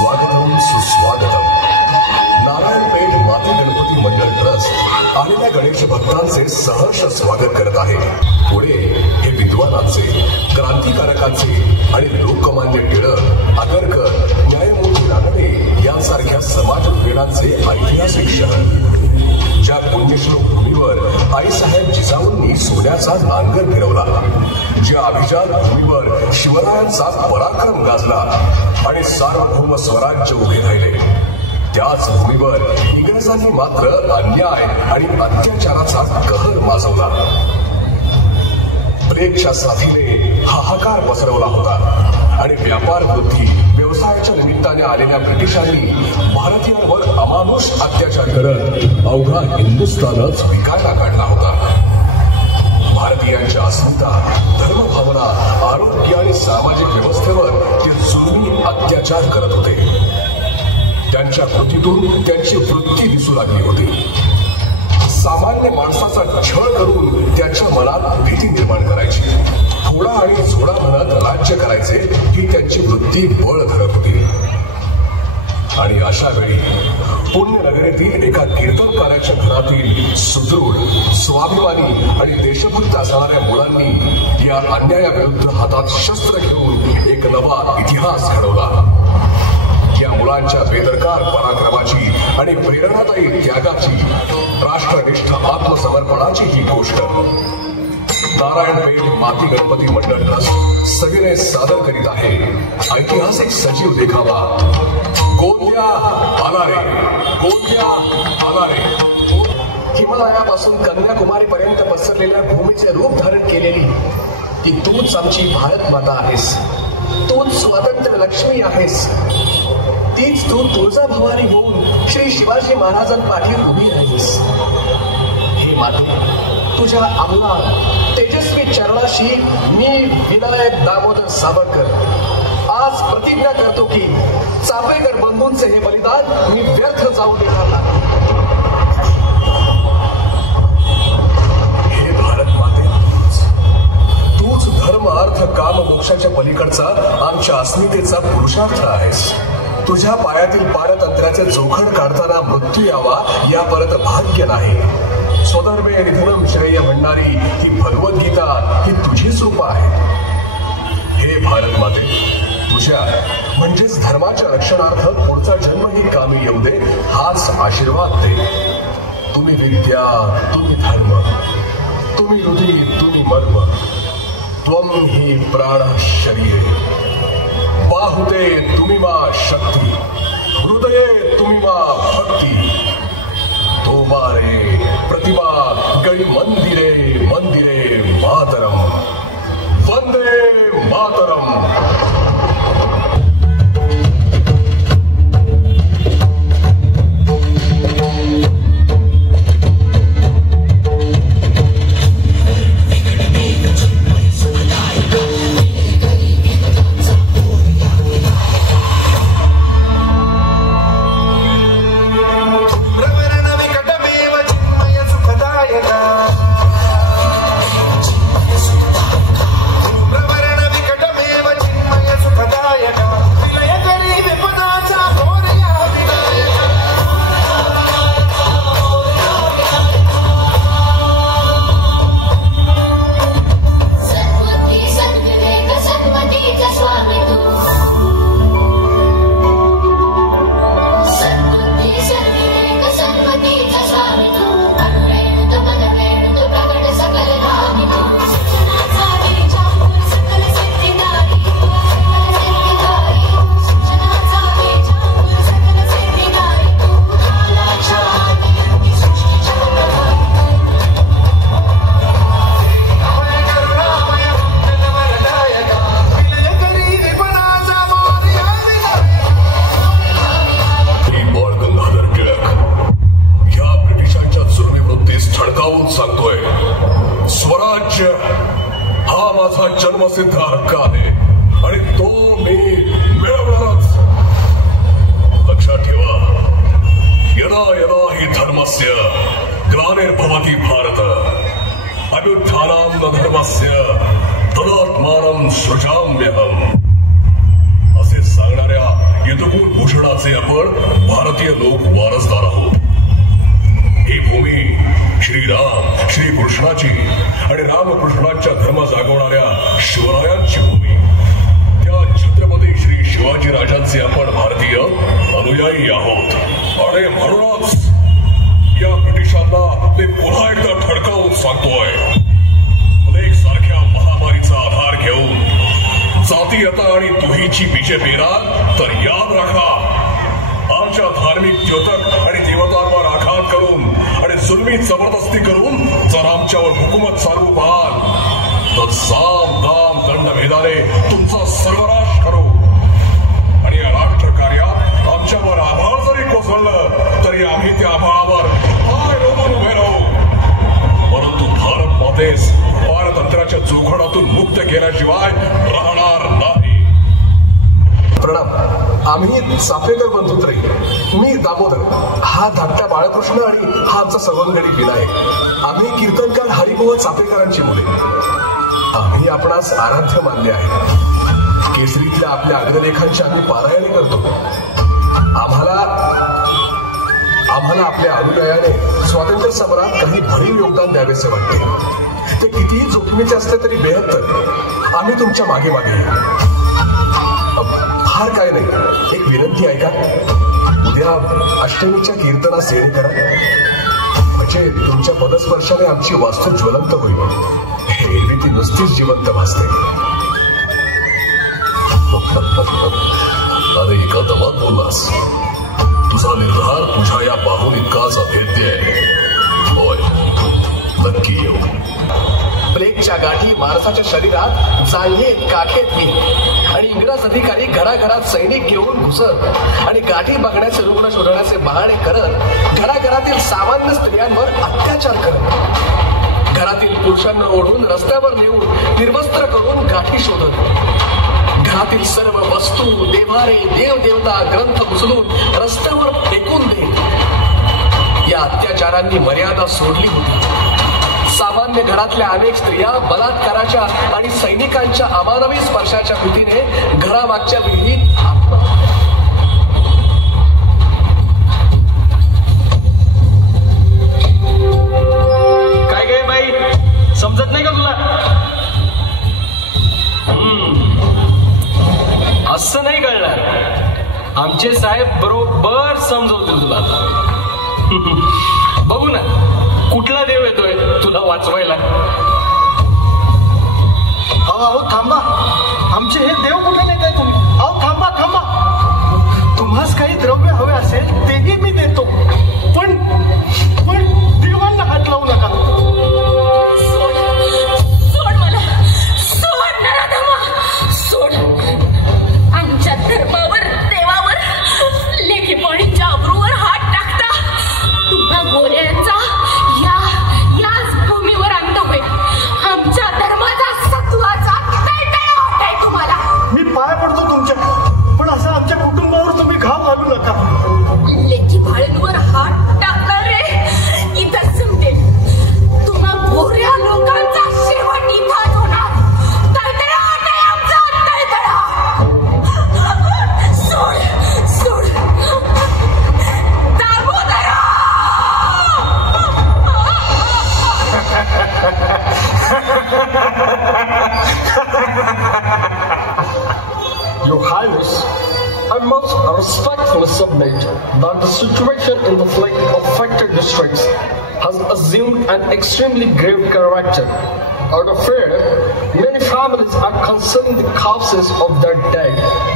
स्वागतम सुस्वागतम. नारायणपेठ माती गणपती मंडळ ट्रस्ट आलेल्या गणेश भक्तांचे सहर्ष स्वागत करत आहे. पुढे हे विद्वानांचे, क्रांतिकारकांचे आणि लोकमान्य टिळक, आगरकर, न्यायमूर्ती रानडे यांसारख्या समाजप्रेरणांचे ऐतिहासिक शहर. ज्या पुण्यश्लोक भूमीवर आईसाहेब जिजाऊंनी सोन्याचा नांगर फिरवला, ज्या अभिजात भूमीवर शिवरायांचा पराक्रम गाजला आणि सार्वभौम स्वराज्य उभे राहिले, त्याच भूमीवर इंग्रजांनी मात्र अन्याय आणि अत्याचाराचा कहर माजवला. प्लेगच्या साथीने हाहाकार पसरवला होता आणि व्यापार वृद्धी व्यवसायाच्या निमित्ताने आलेल्या ब्रिटिशांनी भारतीयांवर अमानुष अत्याचार करत अवघा हिंदुस्थानच विकायला काढला होता. भारतीयांच्या अस्मिता, धर्मभावना, आरोग्य आणि सामाजिक व्यवस्थेवर ते जुलमी अत्याचार करत होते. त्यांच्या कृतीतून त्यांची वृत्ती दिसू लागली होती. सामान्य माणसाचा छळ करून त्यांच्या मनात भीती निर्माण करायची. थोडा आणि झोडा म्हणत राज्य करायचे ही त्यांची वृत्ती बळ धरत होती. आणि अशा वेळी पुण्यनगरीतील एका कीर्तनकाराच्या घरातील सुदृढ, स्वाभिमानी आणि देशभक्त असणाऱ्या मुलांनी या अन्यायाविरुद्ध हातात शस्त्र घेऊन एक नवा इतिहास घडवला. या मुलांच्या बेदरकार पराक्रमाची आणि प्रेरणादायी त्यागाची, राष्ट्रनिष्ठ आत्मसमर्पणाची ही गोष्ट नारायणपेठ माती गणपती मंडळ ट्रस्ट सविनय सादर करीत आहे. ऐतिहासिक सजीव देखावा गोंदिया आला रे, गोंदिया आला रे. हिमालयापासून कन्याकुमारी पर्यंत पसरलेल्या भूमीचे रूप धारण केलेली की तूच आमची भारत माता आहेस, तूच स्वातंत्र्य लक्ष्मी आहेस. तीच तू तुळजाभवानी होऊन श्री शिवाजी महाराजांपाठी उभी राहीस. हे माते, तुझ्या अमला तेजस्वी चरणाशी मी विनायक दामोदर सावरकर आज प्रतिज्ञा करतो की चापेकर बंधूंचे हे बलिदान मी व्यर्थ जाऊ देणार नाही. हे भारत माते, तूच धर्म, अर्थ, काम, मोक्षाच्या पलीकडचा आमच्या अस्मितेचा पुरुषार्थ आहेस. तुझ्या पायातील पारतंत्र्याचे जोखड काढताना मृत्यू यावा या परत भाग्य नाही. स्वधर्मे निधनम श्रेय म्हणणारी ही भगवद्गीता ही तुझीच रूप आहे. हे भारत माते, तुझ्या म्हणजेच धर्माच्या रक्षणार्थ पुढचा जन्मही कामी येऊ दे हाच आशीर्वाद दे. तुम्ही विद्या, तुम्ही धर्म, तुम्ही हृदय, तुम्ही मर्म, त्वम ही प्राण शरीरे, बाहुते तुम्ही मा शक्ती, हृदये तुम्ही मा भक्ती. तोमारे प्रतिभा गई मंदिरे मंदिरे मातरम, वंदे मातरम. जन्मसिद्ध हक्क आहे आणि तो मी मिळवणारच. लक्षात ठेवा, यदा यदा हि धर्मस्य ग्लानिर्भवति भारत अभ्युत्थानं न धर्मस्य तदात्मानं सृजाम्यहम् असे सांगणाऱ्या यदुकुल भूषण भारतीय लोक वारसदार आहोत. ही भूमी श्रीराम श्रीकृष्णाची आणि रामकृष्णांच्या धर्म जागवणाऱ्या शिवरायांची भूमी. त्या छत्रपती श्री शिवाजी राजांचे आपण भारतीय अनुयायी आहोत. आणि म्हणूनच या ब्रिटिशांना ते पुन्हा एकदा ठणकावून सांगतोय, प्लेग सारख्या महामारीचा आधार घेऊन जातीयता आणि दुहीची बीजे पेराल तर याद राखा, आमच्या धार्मिक द्योतक आणि देवतांवर आघात करून आणि जुलमी जबरदस्ती करून जर आमच्यावर हुकूमत चालवू पाहाल तर साम दाम दंडभेदाने तुमचा सर्वनाश करू. आणि या राष्ट्र कार्यात आमच्यावर आभाळ जरी कोसळलं तरी आम्ही त्या आभाळावर पाय रोवून उभे राहू. परंतु भारत मातेस पारतंत्र्याच्या चौघडातून मुक्त केल्याशिवाय राहणार नाही. प्रणाम. आम्ही चाफेकर बंधुत्रे. मी दामोदर, हा धाकटा बाळकृष्ण आणि हा आमचा सवंगडी केला आहे. आम्ही कीर्तनकार हरिभाऊ चाफेकरांची मुले. आम्ही आपणास आराध्य मानले आहे. केसरीतल्या आपल्या अग्रलेखांची आम्ही पारायणे करतो. आम्हाला आपल्या अनुयायाने स्वातंत्र्य समरात काही भरीव योगदान द्यावेसे वाटते. ते कितीही जोखमीचे असले तरी बेहत्तर आम्ही तुमच्या मागे येऊ. फार काय नाही, एक विनंती ऐका. उद्या अष्टमीच्या कीर्तनास येणे करा, म्हणजे तुमच्या पदस्पर्शाने आमची वास्तू ज्वलंत होईल. एरवी ती नुसतीच जिवंत भासते. अरे एका दमात बोललास. तुझा निर्धार तुझ्या या पाहून इतकाच अभेद्य आहे. होय, नक्की येऊ. प्लेगच्या गाठी माणसाच्या शरीरात जाळलेत, काखेत येईल आणि इंग्रज अधिकारी घराघरात सैनिक घेऊन घुसत आणि गाठी बघण्याचे रुग्ण शोधण्याचे बहाणे करत घराघरातील सामान्य स्त्रियांवर अत्याचार करत घरातील पुरुषांना ओढून रस्त्यावर नेऊन निर्वस्त्र करून गाठी शोधत घरातील सर्व वस्तू, देवारे, देवदेवता, ग्रंथ उचलून रस्त्यावर फेकून देत या अत्याचारांनी मर्यादा सोडली होती. सामान्य घरातल्या अनेक स्त्रिया बलात्काराच्या आणि सैनिकांच्या अमानवी स्पर्शाच्या भीतीने घरामागच्या विहिरीत काय काय बाई, समजत नाही का तुला? असं नाही कळणार. आमचे साहेब बरोबर समजवतील तुला. बघू ना कुठला देव येतोय तुला वाचवायला. अहो थांबा, आमचे हे देव कुठे नेताय तुम्ही? अहो थांबा थांबा, तुम्हास काही द्रव्य हवे असेल तेही मी देतो, पण देवांना हात लावू नका. सोड मला, सोड नराधमा, सोड. आमच्या धर्मावर, देवावर, लेखीपणीच्या अब्रूवर हात टाकता तुम्हा गोऱ्यांचा याच भूमीवर अंत होईल. आमच्या धर्माचा, सत्वाचा तळतळ होतोय तुम्हाला. मी पाय पडतो तुमच्या, पण असं आमच्या कुटुंबावर तुम्ही घाव घालू नका. लेखी भाळींवर हात टाकणार रे, इथं संपेल. तुम्हा गोऱ्या लोकांचा शेवट इथंच होणार. तळतळ होतोय आमचा, तळतळ. सोड, सोड. Damodara! Your Highness, I must respectfully submit that the situation in the affected districts has assumed an extremely grave character. Out of fear, many families are concealing the corpses of their dead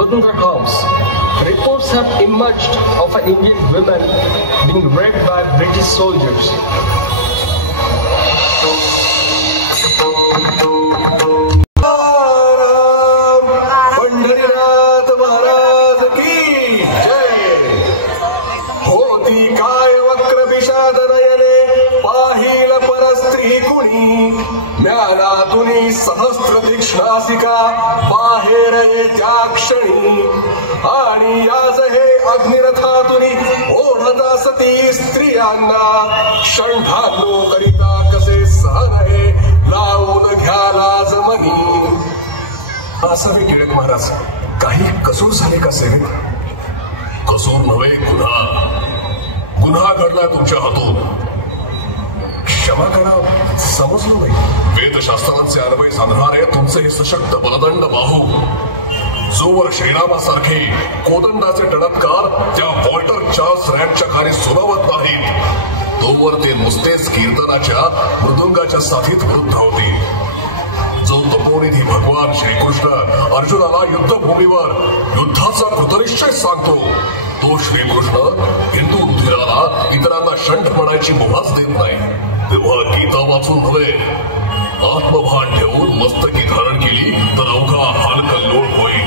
within their homes. Reports have emerged of an Indian woman being raped by British soldiers. Pandharinath Maharaj की जय. होती काय वक्र विषाद नयने पाहिल परस्त्री कुणी, ज्ञानातुनी सहस्त्र तीक्ष्णासिका बाहेर येत्या क्षणी. आणि आज हे अग्निरथातुनी ओढता सती स्त्रियांना, षंढाग्नो करिता कसे सहन हे लावून घ्या लाज मनी. असावे टिळक महाराज, काही कसूर झाले का सेवेत? कसूर नव्हे, गुन्हा. गुन्हा घडला तुमच्या हातून. क्षमा करा, समजलो नाही. वेदशास्त्रांचे अन्वय साधणारे तुमचे हे सशक्त बलदंड बाहू जोवर श्रीरामासारखे कोदंडाचे टणत्कार त्या वॉल्टर चार्ल्स रॅटच्या खाली सुनावत नाहीत तोवर ते नुसतेच कीर्तनाच्या मृदुंगाच्या साथीत वृद्ध होतील. जो तपोनिधी भगवान श्रीकृष्ण अर्जुनाला युद्धभूमीवर युद्धाचा कृतनिश्चय सांगतो तो श्रीकृष्ण हिंदू रुधिराला इतरांना षंड म्हणायची मुभाच देत नाही. तेव्हा गीता वाचून नव्हे आत्मभान ठेवून मस्तकी धारण केली तर अवघा हालकल्लोळ होईल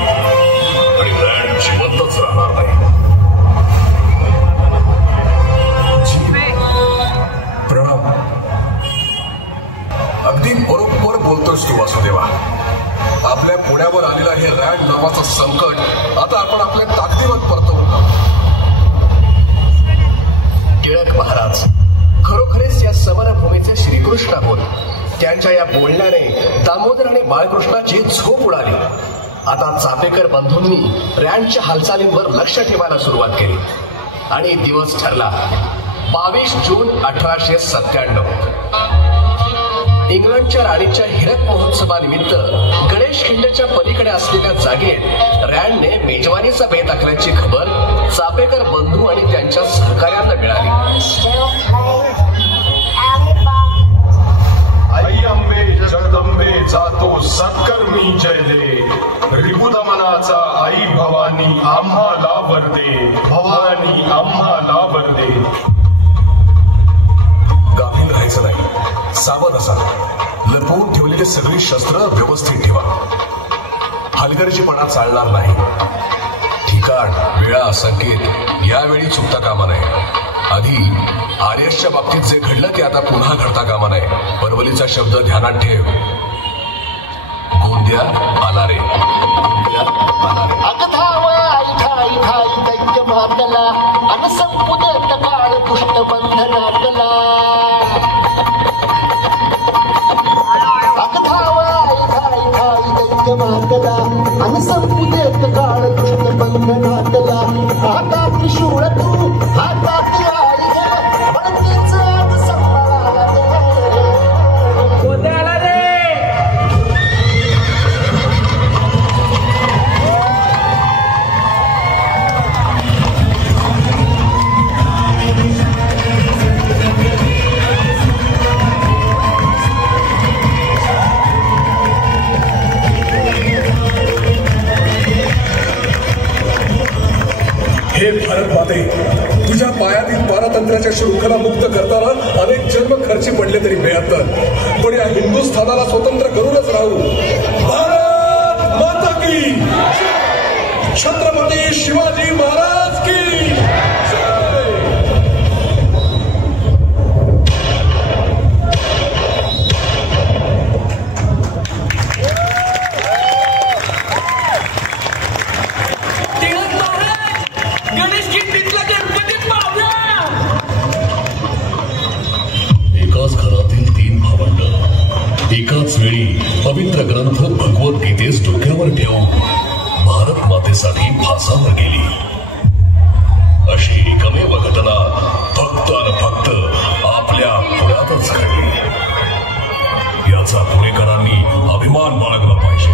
आणि रॅट जिवंतच राहणार नाही. प्रणाम. अगदी बरोबर बोलतोस तू वासुदेवा. आपल्या पुण्यावर आलेला हे रॅट नावाचं संकट आता आपण आपल्या ताकदीवर परतवू. टिळक महाराज खरोखरीच या समरभूमीचे श्रीकृष्ण होत. त्यांच्या या बोलण्याने दामोदर आणि बाळकृष्णाची झोप उडाली. आता चापेकर बंधूंनी रॅनच्या हालचालींवर लक्ष ठेवायला सुरुवात केली आणि दिवस ठरला 22 जून 1897. इंग्लंडच्या राणीच्या हिरक महोत्सवानिमित्त गणेश खिंडच्या पलीकडे असलेल्या जागेत रॅनने मेजवानीचा बेत आखल्याची खबर चापेकर बंधू आणि त्यांच्या सहकार्यांना मिळाली. आई अंबे जगदंबे जातो सत्कर्मी जय दे. रिपुदमनाचा आई भवानी आम्हाला वरदे. भवानी आम्हाला वरदे. गाफील राहायचं नाही. सावध असा. लपवून ठेवलेली सगळी शस्त्र व्यवस्थित ठेवा. हलगर्जीपणा चालणार नाही. ठिकाण वेळा संकेत यावेळी चुकता कामा नये. आधी आर्यसच्या बाबतीत जे घडलं ते आता पुन्हा घडता कामा नये. परवलीचा शब्द ध्यानात ठेव. गोंदिया आला रे. गोंदिया आला रे. दैत्य मातला अनसंपुदत काळ दुष्ट बंधनातला. दैत्य मातला अनसंपुदत काळ दुष्ट बंधनातला. आता त्रिशूळ तू हातात हे भारत माते, तुझ्या पायातील पारतंत्र्याच्या शृंखला मुक्त करताना अनेक जन्म खर्ची पडले तरी बेहत्तर. पण या हिंदुस्थानाला स्वतंत्र करूनच राहू. भारत माता की, छत्रपती शिवाजी महाराज की. एकाच वेळी पवित्र ग्रंथ भगवद्गीतेस डोक्यावर ठेवून भारत मातेसाठी फासावर गेली. अशी एकमेव घटना फक्त आणि फक्त आपल्या पुण्यातच घडली. याचा पुणेकरांनी अभिमान बाळगला पाहिजे.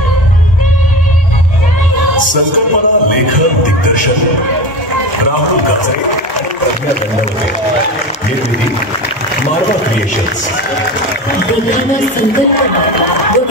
संकल्पना, लेखन, दिग्दर्शन राहुल गाजरे आणि प्रज्ञा दंडवते. निर्मिती मारवा क्रिएशन्स. संकल्पना व